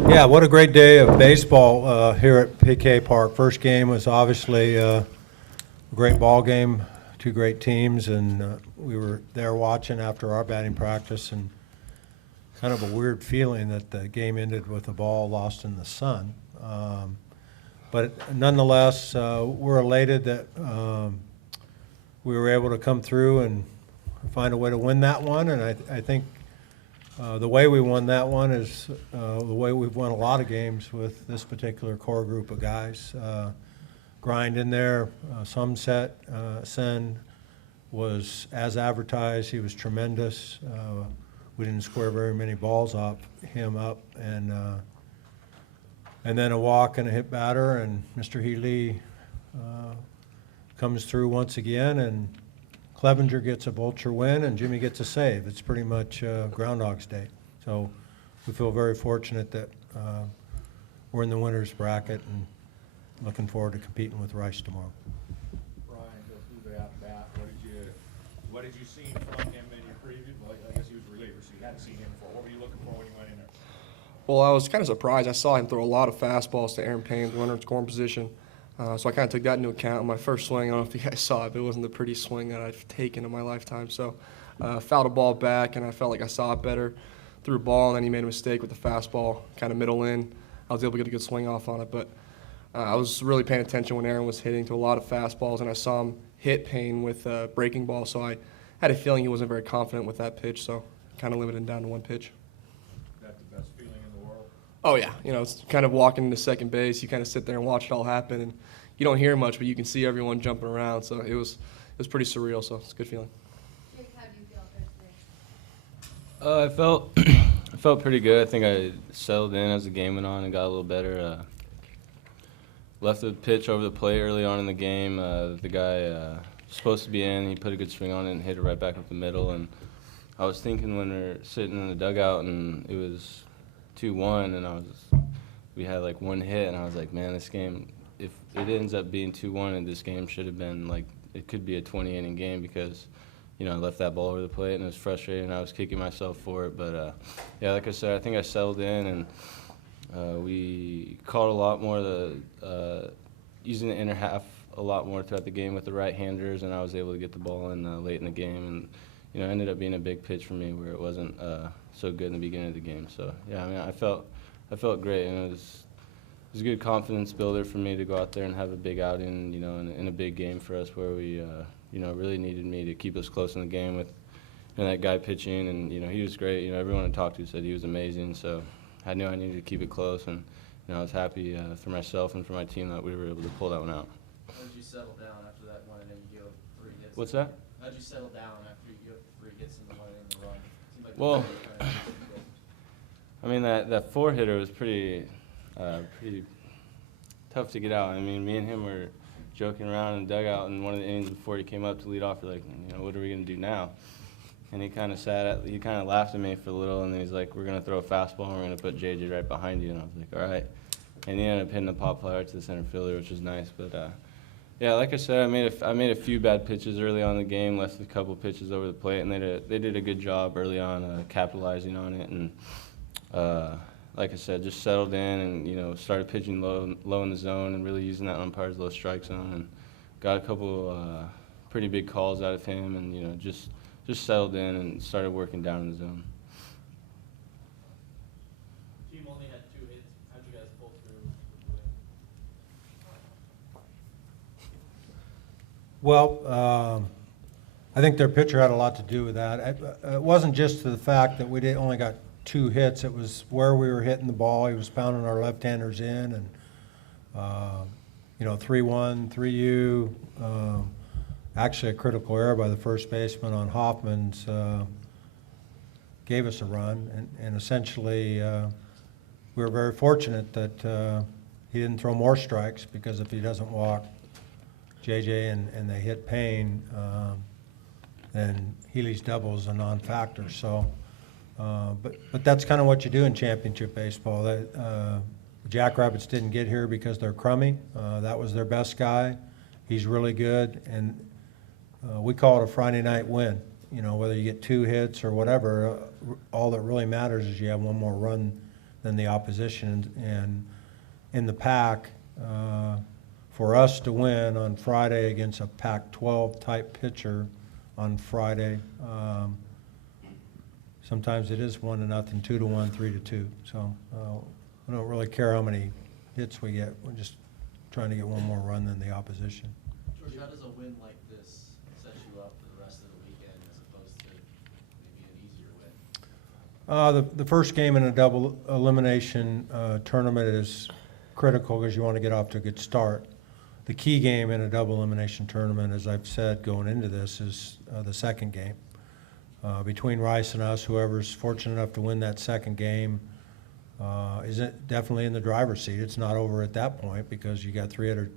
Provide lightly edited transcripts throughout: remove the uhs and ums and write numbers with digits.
Yeah, what a great day of baseball here at PK Park. First game was obviously a great ball game, two great teams, and we were there watching after our batting practice, and kind of a weird feeling that the game ended with a ball lost in the sun. But nonetheless, we're elated that we were able to come through and find a way to win that one, and I think the way we won that one is the way we've won a lot of games with this particular core group of guys. Grind in there, Sunset Sen was as advertised. He was tremendous. We didn't square very many balls off him up, and then a walk and a hit batter, and Mr. Healy comes through once again, and Clevenger gets a vulture win, and Jimmy gets a save. It's pretty much Groundhog's Day. So we feel very fortunate that we're in the winner's bracket and looking forward to competing with Rice tomorrow. Ryan, go through the at-bat. What did you see from him in your preview? Well, I guess he was a reliever, so you hadn't seen him before. What were you looking for when you went in there? Well, I was kind of surprised. I saw him throw a lot of fastballs to Aaron Payne's runner in scoring position. So I kind of took that into account. My first swing, I don't know if you guys saw it, but it wasn't the prettiest swing that I've taken in my lifetime. So fouled a ball back, and I felt like I saw it better. Threw a ball, and then he made a mistake with the fastball, kind of middle in. I was able to get a good swing off on it, but I was really paying attention when Aaron was hitting to a lot of fastballs, and I saw him hit Payne with a breaking ball. So I had a feeling he wasn't very confident with that pitch, so kind of limited him down to one pitch. Is that the best feeling in the world? Oh, yeah. You know, it's kind of walking into second base. You kind of sit there and watch it all happen, and you don't hear much, but you can see everyone jumping around. So it was pretty surreal, so it's a good feeling. Jake, how do you feel out there today? I felt I felt pretty good. I think I settled in as the game went on and got a little better. Left the pitch over the plate early on in the game. The guy was supposed to be in. He put a good swing on it and hit it right back up the middle. And I was thinking when we were sitting in the dugout and it was 2-1 and we had like one hit, and I was like, man, this game, if it ends up being 2-1, and this game should have been like, it could be a 20-inning game because, you know, I left that ball over the plate and it was frustrating. I was kicking myself for it, but yeah, like I said, I think I settled in, and we caught a lot more using the inner half a lot more throughout the game with the right-handers, and I was able to get the ball in late in the game, and you know, it ended up being a big pitch for me where it wasn't so good in the beginning of the game. So yeah, I mean, I felt great, and it was a good confidence builder for me to go out there and have a big outing, you know, in a big game for us where we, you know, really needed me to keep us close in the game with, you know, that guy pitching, and you know, he was great. You know, everyone I talked to said he was amazing. So I knew I needed to keep it close, and you know, I was happy for myself and for my team that we were able to pull that one out. How did you settle down after that one inning you gave 3 hits? What's that? How did you settle down after you gave 3 hits in the 1 inning run? Seemed like Well, kind of I mean, that 4-hitter was pretty tough to get out. I mean, me and him were joking around in the dugout in one of the innings before he came up to lead off. We're like, you know, what are we going to do now? And he kind of laughed at me for a little, and then he's like, we're going to throw a fastball, and we're going to put JJ right behind you. And I was like, all right. And he ended up hitting a pop fly right to the center fielder, which was nice. But, yeah, like I said, I made a few bad pitches early on in the game, left a couple pitches over the plate, and they did a good job early on capitalizing on it. And like I said, just settled in and, you know, started pitching low in the zone and really using that umpire's low strike zone, and got a couple pretty big calls out of him, and, you know, just settled in and started working down in the zone. Team only had 2 hits. How'd you guys pull through? Well, I think their pitcher had a lot to do with that. It wasn't just the fact that we only got 2 hits. It was where we were hitting the ball. He was pounding our left-handers in, and you know, 3-1, 3-U. Actually, a critical error by the first baseman on Hoffman's gave us a run, and essentially we were very fortunate that he didn't throw more strikes, because if he doesn't walk JJ and they hit Payne, then Healy's double is a non-factor. So, but that's kind of what you do in championship baseball. The Jackrabbits didn't get here because they're crummy. That was their best guy. He's really good, and we call it a Friday night win. You know, whether you get 2 hits or whatever, all that really matters is you have one more run than the opposition. And in the pack, for us to win on Friday against a Pac-12 type pitcher on Friday, sometimes it is 1-0, 2-1, 3-2. So we don't really care how many hits we get. We're just trying to get one more run than the opposition. George, how does a win like this set you up for the rest of the weekend as opposed to maybe an easier win? The first game in a double elimination tournament is critical because you want to get off to a good start. The key game in a double elimination tournament, as I've said going into this, is the second game. Between Rice and us, whoever's fortunate enough to win that second game is definitely in the driver's seat. It's not over at that point because you got 3 other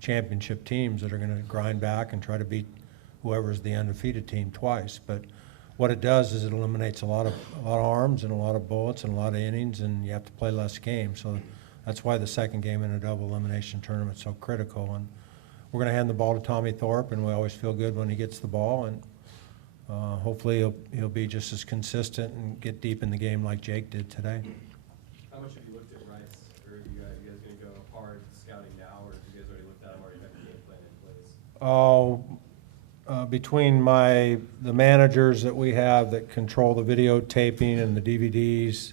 championship teams that are going to grind back and try to beat whoever's the undefeated team twice. But what it does is it eliminates a lot of arms and a lot of bullets and a lot of innings, and you have to play less games. So that's why the second game in a double elimination tournament is so critical. And we're going to hand the ball to Tommy Thorpe, and we always feel good when he gets the ball. And hopefully he'll be just as consistent and get deep in the game like Jake did today. How much have you looked at Rice? Or are you guys going to go hard scouting now, or have you guys already looked at him, already have the game plan in place? Between the managers that we have that control the videotaping and the DVDs,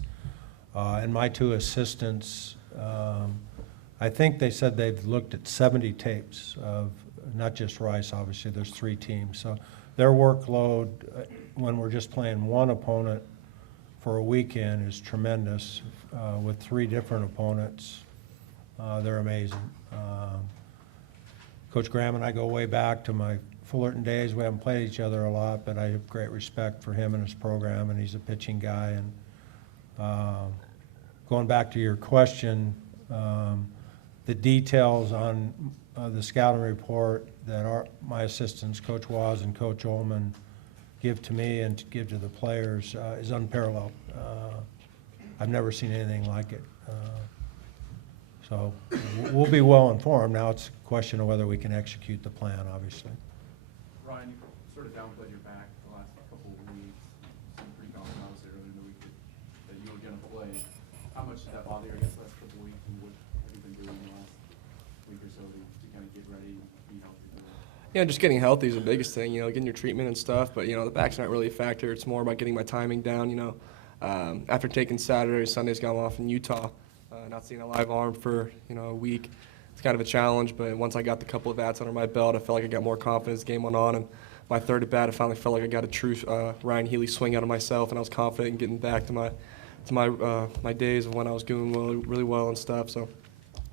and my 2 assistants, I think they said they've looked at 70 tapes of not just Rice, obviously, there's 3 teams. So their workload when we're just playing one opponent for a weekend is tremendous. With 3 different opponents, they're amazing. Coach Graham and I go way back to my Fullerton days. We haven't played each other a lot, but I have great respect for him and his program, and he's a pitching guy. And going back to your question, the details on the scouting report that my assistants, Coach Waz and Coach Ullman, give to me and give to the players is unparalleled. I've never seen anything like it. So we'll be well informed. Now it's a question of whether we can execute the plan, obviously. Ryan, you sort of downplayed your back the last couple of weeks. You seemed pretty confident, obviously, earlier in the week that you were going to play. How much did that bother you, I guess, the last couple of weeks, and what have you been doing the last week or so to kind of get ready and be healthy? Yeah, just getting healthy is the biggest thing, getting your treatment and stuff. But, the back's not really a factor. It's more about getting my timing down, After taking Saturday, Sunday's gone off in Utah, not seeing a live arm for, a week. It's kind of a challenge, but once I got the couple of at-bats under my belt, I felt like I got more confidence. Game went on, and my third at-bat, I finally felt like I got a true Ryon Healy swing out of myself, and I was confident in getting back to my days of when I was doing really well and stuff. So,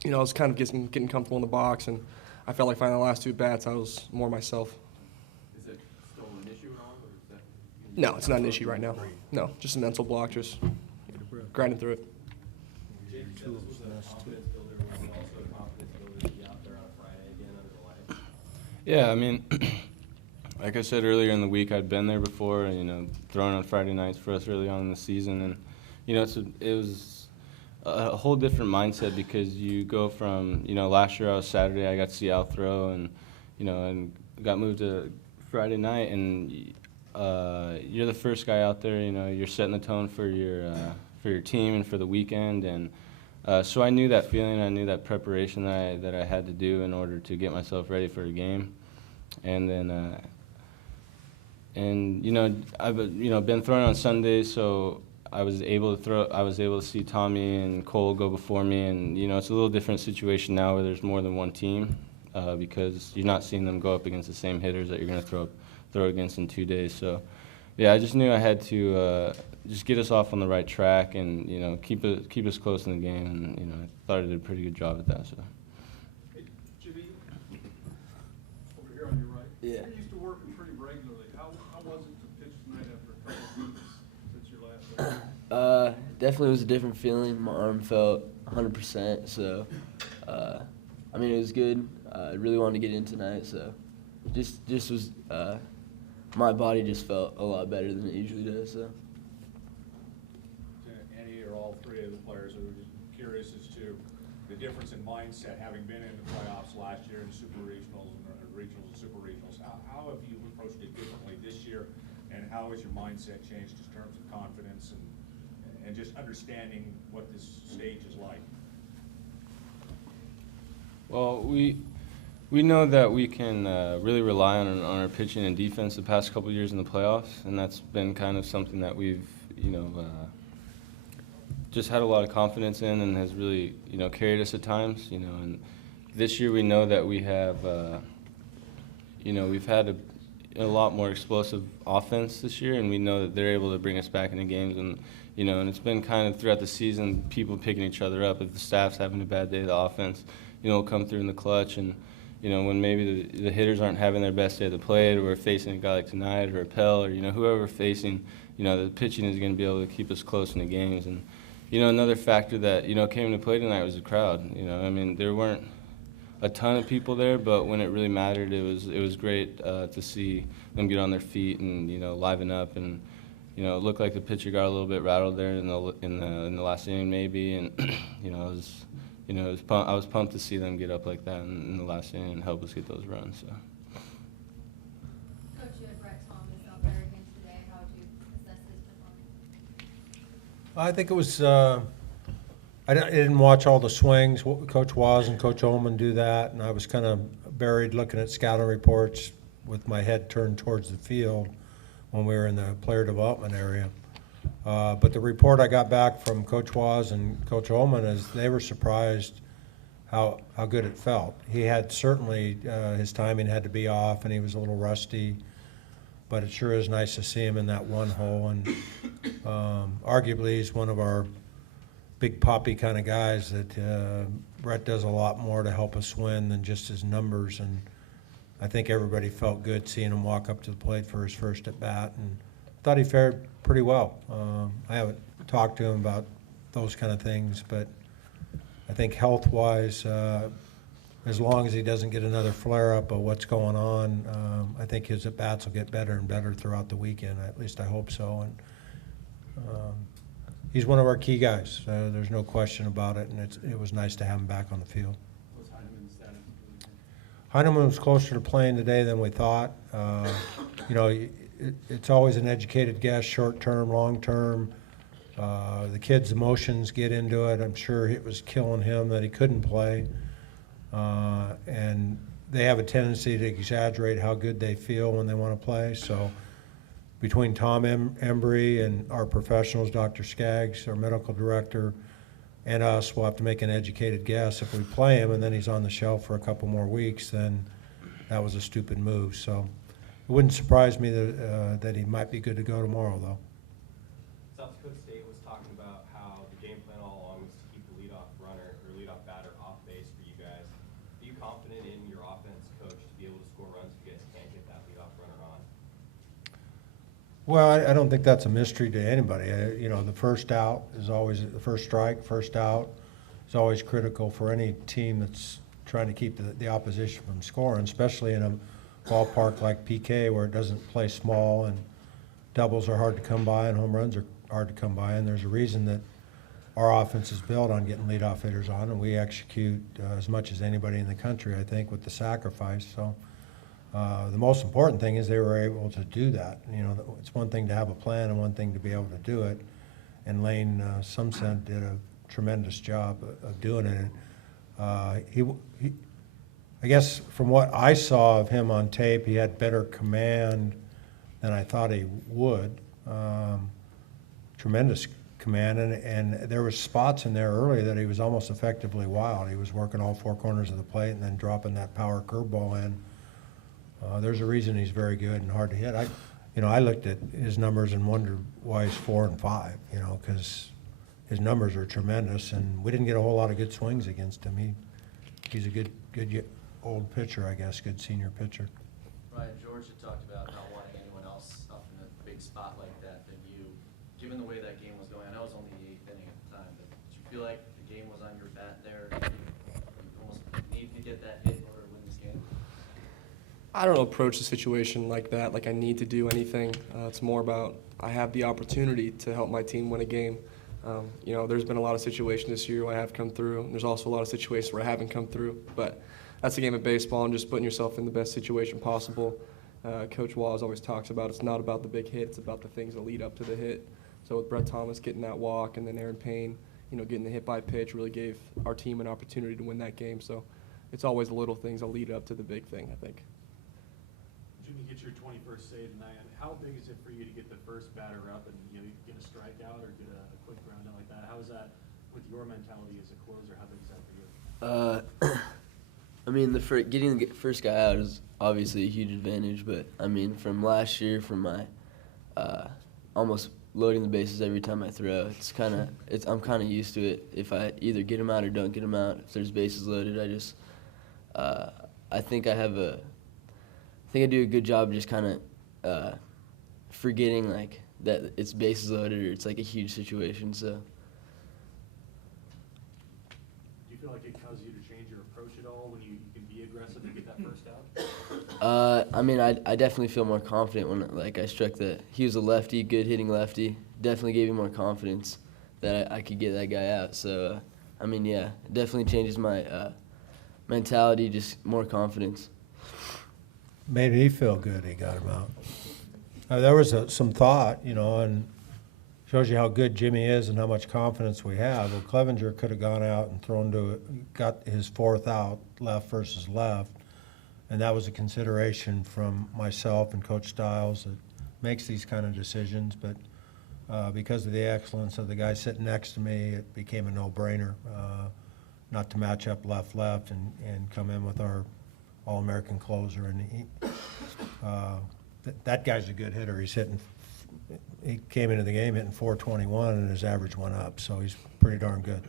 I was kind of getting comfortable in the box, and I felt like finally the last 2 bats, I was more myself. Is it still an issue at all, or is that? No, it's not an issue right now. No, just a mental block, just grinding through it. Jake, you said this was a confidence builder. Was it also a confidence builder to be out there on a Friday again under the lights? Yeah, I mean, like I said earlier in the week, I'd been there before, throwing on Friday nights for us early on in the season. And, it was a whole different mindset because you go from, last year I was Saturday, I got to see Al throw and, and got moved to Friday night. And you're the first guy out there, you're setting the tone for your team and for the weekend. And so I knew that feeling, I knew that preparation that I had to do in order to get myself ready for a game. And then, I've been throwing on Sundays, so I was able to see Tommy and Cole go before me, and it's a little different situation now where there's more than one team because you're not seeing them go up against the same hitters that you're going to throw against in 2 days. So, yeah, I just knew I had to just get us off on the right track and keep us close in the game, and I thought I did a pretty good job at that. So. Hey, Jimmy, over here on your right. Yeah. You're used to working pretty regularly. How was it to pitch tonight after a couple of weeks since your last outing? Definitely was a different feeling. My arm felt 100%, so it was good. I really wanted to get in tonight, so just was my body just felt a lot better than it usually does. So. Any or all 3 of the players, I was just curious as to the difference in mindset, having been in the playoffs last year in super regionals and regionals and super regionals. How have you approached it differently this year, and how has your mindset changed in terms of confidence and just understanding what this stage is like? Well, we know that we can really rely on our pitching and defense the past couple of years in the playoffs, and that's been kind of something that we've, just had a lot of confidence in and has really, carried us at times, and this year we know that we have, we've had a lot more explosive offense this year, and we know that they're able to bring us back into games, and, and it's been kind of throughout the season, people picking each other up. If the staff's having a bad day, the offense, will come through in the clutch, and, when maybe the hitters aren't having their best day of the plate, or we're facing a guy like tonight, or a Pell, or, whoever we're facing, the pitching is going to be able to keep us close in the games. And, another factor that, came into play tonight was the crowd. There weren't a ton of people there, but when it really mattered, it was great to see them get on their feet and, liven up. And, it looked like the pitcher got a little bit rattled there in the last inning maybe, and, I was pumped to see them get up like that in the last inning and help us get those runs. So. Coach, you had Brett Thomas out there again today. How would you assess his performance? I think it was, I didn't watch all the swings. Coach Waz and Coach Ullman do that, and I was kind of buried looking at scouting reports with my head turned towards the field when we were in the player development area. But the report I got back from Coach Waz and Coach Ullman is they were surprised how good it felt. He had certainly, his timing had to be off, and he was a little rusty, but it sure is nice to see him in that one hole. And arguably, he's one of our big poppy kind of guys that Brett does a lot more to help us win than just his numbers. And I think everybody felt good seeing him walk up to the plate for his first at bat, and thought he fared pretty well. I haven't talked to him about those kind of things, but I think health-wise, as long as he doesn't get another flare-up of what's going on, I think his at-bats will get better and better throughout the weekend. At least I hope so. And he's one of our key guys. There's no question about it, and it was nice to have him back on the field. What's Heineman's status? Heineman was closer to playing today than we thought. It's always an educated guess, short-term, long-term. The kid's emotions get into it. I'm sure it was killing him that he couldn't play. And they have a tendency to exaggerate how good they feel when they want to play. So between Tom Embry and our professionals, Dr. Skaggs, our medical director, and us, we'll have to make an educated guess. If we play him and then he's on the shelf for a couple more weeks, then that was a stupid move. So it wouldn't surprise me that he might be good to go tomorrow, though. South Dakota State was talking about how the game plan all along was to keep the leadoff runner or leadoff batter off base for you guys. Are you confident in your offense, coach, to be able to score runs if you guys can't get that leadoff runner on? Well, I don't think that's a mystery to anybody. The first out is always the first strike, first out is always critical for any team that's trying to keep the opposition from scoring, especially in a ballpark like PK where it doesn't play small and doubles are hard to come by and home runs are hard to come by. And there's a reason that our offense is built on getting leadoff hitters on, and we execute as much as anybody in the country, I think, with the sacrifice. So the most important thing is they were able to do that. It's one thing to have a plan and one thing to be able to do it. And Lane Sumsent did a tremendous job of doing it. He I guess from what I saw of him on tape, he had better command than I thought he would. Tremendous command, and there was spots in there early that he was almost effectively wild. He was working all four corners of the plate and then dropping that power curveball in. There's a reason he's very good and hard to hit. I looked at his numbers and wondered why he's 4 and 5. Because his numbers are tremendous, and we didn't get a whole lot of good swings against him. He's a good old pitcher, I guess, good senior pitcher. Ryan, George had talked about not wanting anyone else up in a big spot like that than you. Given the way that game was going, I know it was only the 8th inning at the time, but did you feel like the game was on your bat there? You almost needed to get that hit in order to win this game? I don't approach the situation like that, like I need to do anything. It's more about I have the opportunity to help my team win a game. There's been a lot of situations this year where I have come through, and there's also a lot of situations where I haven't come through. But that's the game of baseball, and just putting yourself in the best situation possible. Coach Waz always talks about it's not about the big hit, it's about the things that lead up to the hit. So with Brett Thomas getting that walk and then Aaron Payne, getting the hit by pitch really gave our team an opportunity to win that game. So it's always the little things that lead up to the big thing, I think. Jimmy, get your 21st save tonight. How big is it for you to get the first batter up and get a strikeout or get a quick ground out like that? How is that with your mentality as a closer? How big is that for you? I mean, getting the first guy out is obviously a huge advantage, but I mean, from last year, from my almost loading the bases every time I throw, I'm kind of used to it. If I either get him out or don't get him out, if there's bases loaded, I think I do a good job just kind of forgetting like that it's bases loaded or it's like a huge situation. So. Do you feel like it causes you to change your approach at all when you can be aggressive and get that first out? I mean, I definitely feel more confident when I struck he was a lefty, good hitting lefty. Definitely gave me more confidence that I could get that guy out. So, I mean, yeah, it definitely changes my mentality, just more confidence. Made me feel good he got him out. There was some thought, and shows you how good Jimmy is and how much confidence we have. Well, Clevenger could have gone out and got his fourth out, left versus left, and that was a consideration from myself and Coach Stiles that makes these kind of decisions. But because of the excellence of the guy sitting next to me, it became a no-brainer not to match up left and come in with our All-American closer. And that guy's a good hitter. He came into the game hitting .421 and his average went up, so he's pretty darn good.